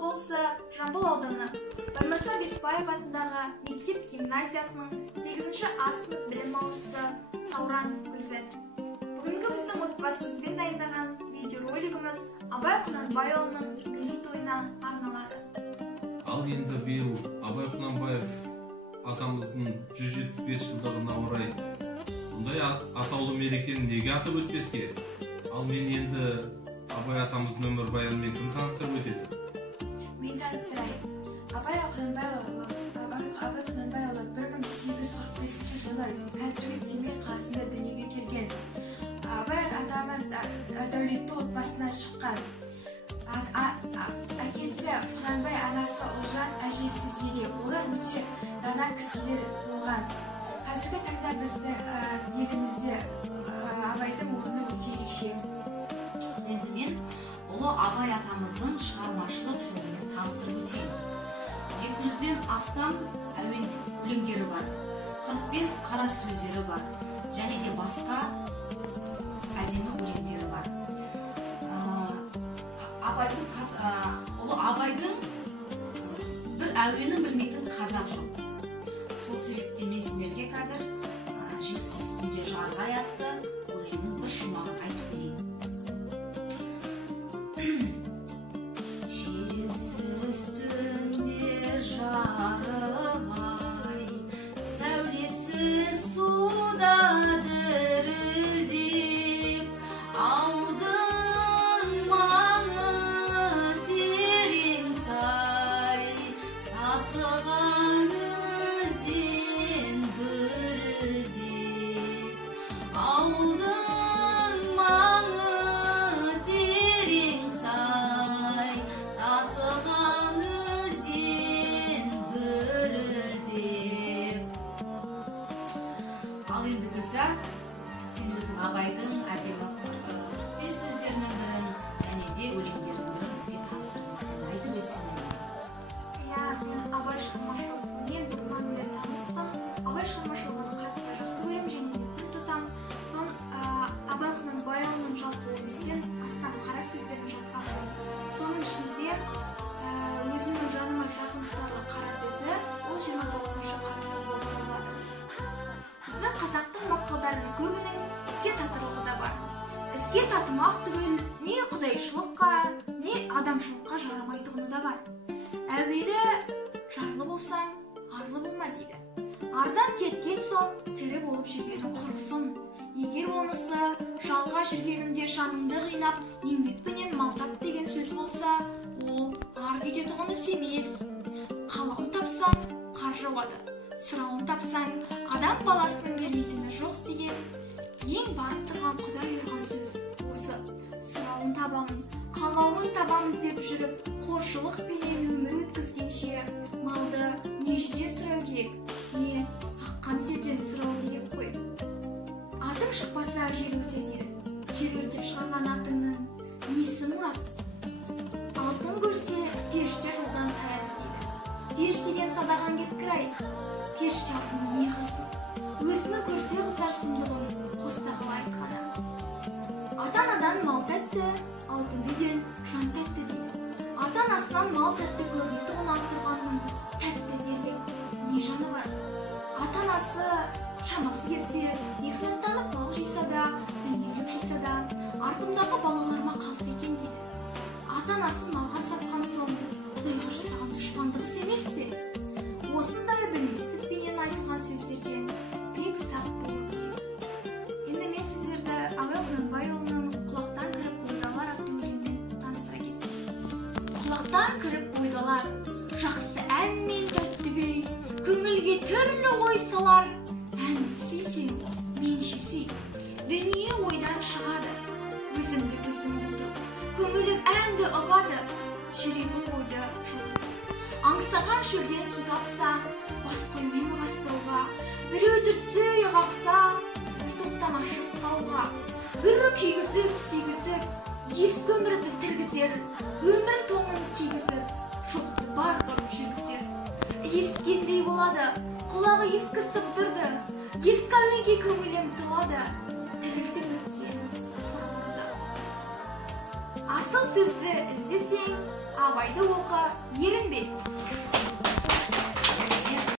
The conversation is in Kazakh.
облысы Жамбыл ауданы Баймырза Беспаев атындағы мектеп гимназиясының 8-ші А сынып білім алушысы Сауран Гүлзат. Бүгінгі біздің отбасымызбен дайындаған видеоролигіміз Абай Құнанбайұлының мерейтойына арналады. Ал енді биыл Абай Құнанбаев атамыздың 175 жылдығына орай бұндай атаулы мерекені неге атап өтпеске? Ал мен енді Абай атамыздың өмірбаянымен кім таныстырып өтеді? Мен таныстырайын. Абай Құнанбайұлы 1845 жылы қазіргі Семей қаласында дүниеге келген. Абай атамыз дәулетті отбасынан шыққан. Әкесі Құнанбай, анасы Ұлжан, әжесі Зере. Олар өте дана кісілер болған. Қазіргі таңда біздің елімізде Абайдың орны өте ерекше. Енді мен ұлы Абай атамыздың шығармашылық жолымен таныстырып өтейін. 200-ден астам әуен өлеңдері бар, 45 қара сөздері бар, және де басқа әдемі өлеңдері бар. Ұлы Абайдың бір әуенін білмейтін қазақ жоқ. Сол себептен мен сіздерге қазір «Жеңіс үстінде жарғай» атты өлеңнің бір шумағын айтып берейін. Жарығай, сәулесі суда дірілдеп, аудың маңы терең сай, тасыған өзен гүрілдеп, аудың маңы терең сай, тасыған Ал енді Гүлзат, сен өзің Абайдың әдемі 45 сөздерінің бірін, және де өлеңдерінің бірін бізге таныстырып өтсең, айтып өтсең. Мен Абай шығармашылығымен бұрыннан бері таныспын. Абай шығармашылығын қатты жақсы көремін және пір тұтам. Абай Құнанбайұлының жалпы 15-тен астам қара сөздерін жатқа қойдым. Соның ішінде өзімнің жаныма жақын тұтарлық қара сөзі ол 29-шы қара сөз болып табылады. Біздің қазақтың мақалдарының көбінің іске татырлығы да бар. Іске татымақ түгел не құдайшылыққа, не адамшылыққа жарамайтұғыны да бар. Әуелі жарлы болсаң, арлы болма дейді. Ардан кеткен соң тірі болып жүргенің құрысын. Егер онысы жалға жүргенінде жаныңды қинап, еңбекпенен малтап деген сөз болса, ол ар кететұғыны емес. Қалауын тапсаң, қар жауады. Сұрауын тапсаң, адам баласының бермейтіні жоқ деген ең барып тұрған Құдай ұйырған сөз осы. Сұрауын табамын, қалауын табамын деп жүріп, қоршылық пенен өмір өткізгенше, малды не жеде сұрау керек, не аққан селден сұрау керек қой. Атың шықпаса жер өрте дейді. Жер өртеп шығарған атыңның несі мұрат? Алтын көрсе, періште жолдан таяды дейді. Періштеден садаған кеткір-ай. Періште алтын не қылсын? Өзіні көрсе қыздар сұмдығын қостағыла айтқаны. Ата-анадан мал тәтті, алтын үйден жан тәтті дейді. Ата-анасынан мал тәтті көрінетұғын артырғанның тәтті дерлік не жаны бар? Ата-анасы шамасы келсе, мехнаттанып балық жиса да, дүниелік жиса да, артымдағы балаларыма қалса екен дейді. Ата-анасын малға сатқан соң, Құдайға жасаған дұшпандығы емес пе? Осындай білместікпенен айтылған сөздерден пек сақ болу керек. Енді мен сіздерді Абай Құнанбайұлының «Құлақтан кіріп бойдалар» атты өлеңмен таныстыра кетсем. Құлақтан кіріп бойдалар, жақсы ән мен тәттігей, көңілге түрлі ой салар. Әнді сүйсем, менше сүй, дүние ойдан шығады. Өзімді өзім ұлды, көңілім әнді ұғады, жүрегім ойды жоғады. Аңсаған шөлден су тапса, бас қоймаймы бастауға, біреу дүрсе қақса, ой тоқтамашы ұстауға. Бір күйгізіп, сүйгізіп, ескі өмірді тіргізер, өмір тоңын кигізіп, жоқты бар қылып жүргізер. Ескендей болады, құлағы ескі сыбдырды, ескі әуенге көңілім толады, тірілдің өткен құрғырды. Асыл сөзді іздесең, абайды оқы, ерінбе.